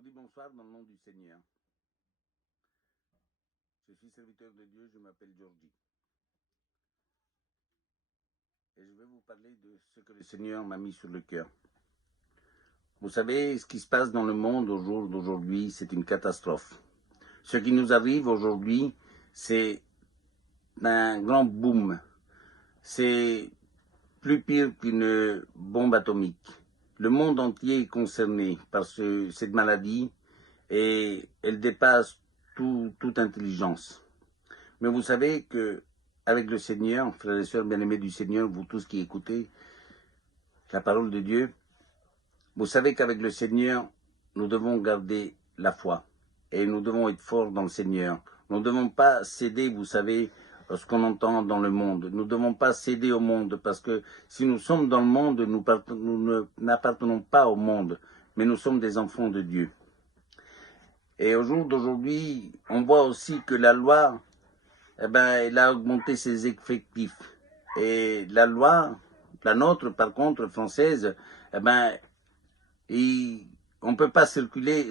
vous dis bonsoir dans le nom du Seigneur. Je suis serviteur de Dieu, je m'appelle Georgie. Et je vais vous parler de ce que le Seigneur m'a mis sur le cœur. Vous savez, ce qui se passe dans le monde au jour d'aujourd'hui, c'est une catastrophe. Ce qui nous arrive aujourd'hui, c'est un grand boom. C'est plus pire qu'une bombe atomique. Le monde entier est concerné par cette maladie et elle dépasse toute intelligence. Mais vous savez que avec le Seigneur, frères et sœurs bien-aimés du Seigneur, vous tous qui écoutez la parole de Dieu, vous savez qu'avec le Seigneur, nous devons garder la foi et nous devons être forts dans le Seigneur. Nous ne devons pas céder, vous savez, à ce qu'on entend dans le monde. Nous ne devons pas céder au monde parce que si nous sommes dans le monde, nous n'appartenons pas au monde, mais nous sommes des enfants de Dieu. Et au jour d'aujourd'hui, on voit aussi que la loi, elle a augmenté ses effectifs. Et la loi, la nôtre, par contre, française, on ne peut pas circuler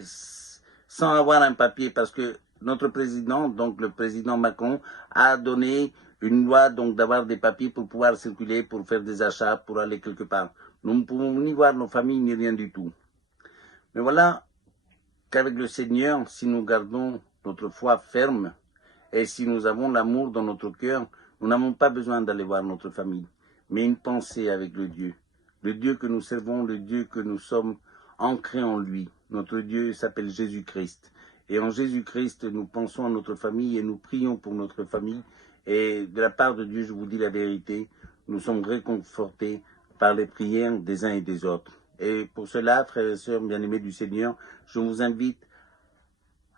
sans avoir un papier parce que notre président, donc le président Macron, a donné une loi donc d'avoir des papiers pour pouvoir circuler, pour faire des achats, pour aller quelque part. Nous ne pouvons ni voir nos familles ni rien du tout. Mais voilà qu'avec le Seigneur, si nous gardons notre foi ferme et si nous avons l'amour dans notre cœur, nous n'avons pas besoin d'aller voir notre famille, mais une pensée avec le Dieu que nous servons, le Dieu que nous sommes ancrés en lui. Notre Dieu s'appelle Jésus-Christ. Et en Jésus-Christ, nous pensons à notre famille et nous prions pour notre famille. Et de la part de Dieu, je vous dis la vérité, nous sommes réconfortés par les prières des uns et des autres. Et pour cela, frères et sœurs bien-aimés du Seigneur, je vous invite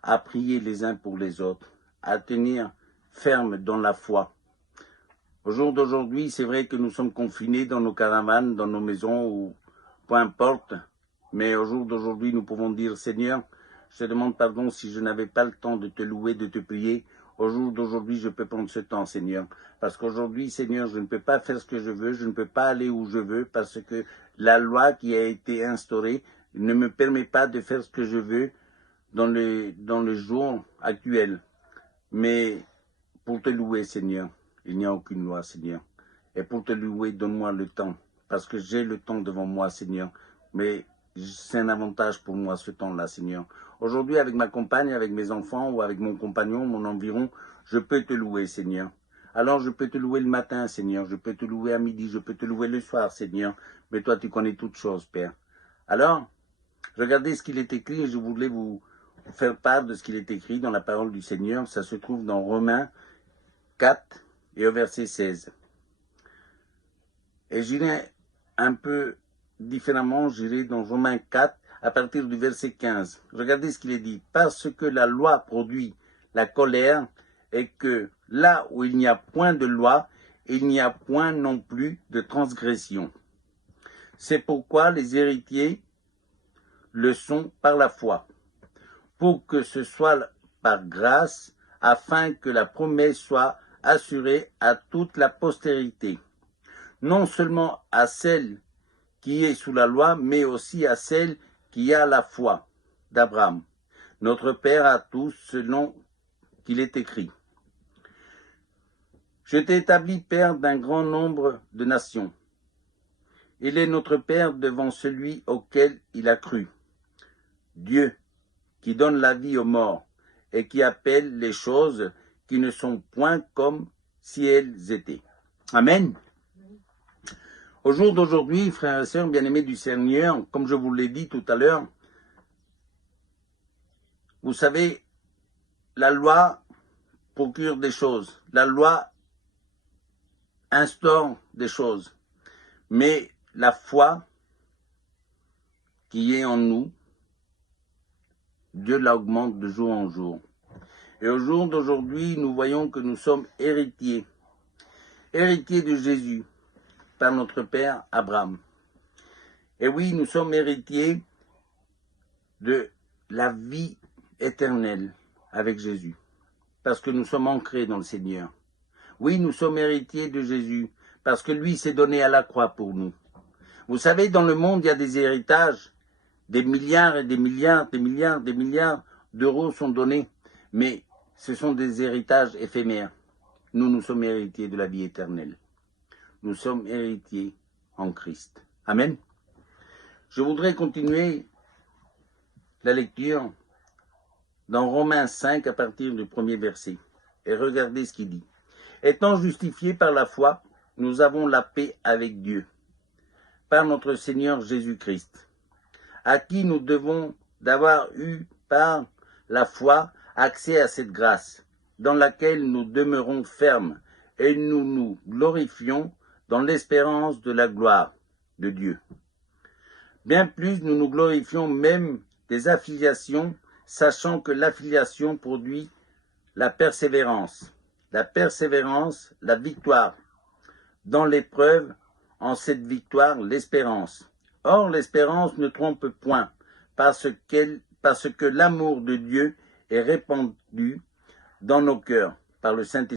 à prier les uns pour les autres, à tenir ferme dans la foi. Au jour d'aujourd'hui, c'est vrai que nous sommes confinés dans nos caravanes, dans nos maisons, ou peu importe, mais au jour d'aujourd'hui, nous pouvons dire, Seigneur, je te demande pardon si je n'avais pas le temps de te louer, de te prier. Au jour d'aujourd'hui, je peux prendre ce temps, Seigneur. Parce qu'aujourd'hui, Seigneur, je ne peux pas faire ce que je veux, je ne peux pas aller où je veux, parce que la loi qui a été instaurée ne me permet pas de faire ce que je veux dans le jour actuel. Mais pour te louer, Seigneur, il n'y a aucune loi, Seigneur. Et pour te louer, donne-moi le temps, parce que j'ai le temps devant moi, Seigneur. Mais c'est un avantage pour moi, ce temps-là, Seigneur. Aujourd'hui, avec ma compagne, avec mes enfants, ou avec mon compagnon, mon environ, je peux te louer, Seigneur. Alors, je peux te louer le matin, Seigneur. Je peux te louer à midi, je peux te louer le soir, Seigneur. Mais toi, tu connais toutes choses, Père. Alors, regardez ce qu'il est écrit, et je voulais vous faire part de ce qu'il est écrit dans la parole du Seigneur. Ça se trouve dans Romains 4 et au verset 16. Et j'irai un peu différemment, j'irai dans Romains 4 à partir du verset 15. Regardez ce qu'il est dit. Parce que la loi produit la colère et que là où il n'y a point de loi, il n'y a point non plus de transgression. C'est pourquoi les héritiers le sont par la foi, pour que ce soit par grâce, afin que la promesse soit assurée à toute la postérité, non seulement à celle qui est sous la loi, mais aussi à celle qui a la foi d'Abraham, notre Père à tous, selon qu'il est écrit. Je t'ai établi Père d'un grand nombre de nations. Il est notre Père devant celui auquel il a cru. Dieu, qui donne la vie aux morts et qui appelle les choses qui ne sont point comme si elles étaient. Amen. Au jour d'aujourd'hui, frères et sœurs bien-aimés du Seigneur, comme je vous l'ai dit tout à l'heure, vous savez, la loi procure des choses, la loi instaure des choses, mais la foi qui est en nous, Dieu l'augmente de jour en jour. Et au jour d'aujourd'hui, nous voyons que nous sommes héritiers de Jésus, par notre Père Abraham. Et oui, nous sommes héritiers de la vie éternelle avec Jésus, parce que nous sommes ancrés dans le Seigneur. Oui, nous sommes héritiers de Jésus, parce que lui s'est donné à la croix pour nous. Vous savez, dans le monde, il y a des héritages Des milliards et des milliards, des milliards, des milliards d'euros sont donnés, mais ce sont des héritages éphémères. Nous, nous sommes héritiers de la vie éternelle. Nous sommes héritiers en Christ. Amen. Je voudrais continuer la lecture dans Romains 5 à partir du premier verset. Et regardez ce qu'il dit. Étant justifiés par la foi, nous avons la paix avec Dieu, par notre Seigneur Jésus-Christ, à qui nous devons d'avoir eu par la foi accès à cette grâce, dans laquelle nous demeurons fermes, et nous nous glorifions dans l'espérance de la gloire de Dieu. Bien plus, nous nous glorifions même des affiliations, sachant que l'affiliation produit la persévérance, la victoire, dans l'épreuve, en cette victoire, l'espérance. Or, l'espérance ne trompe point, parce que l'amour de Dieu est répandu dans nos cœurs par le Saint-Esprit.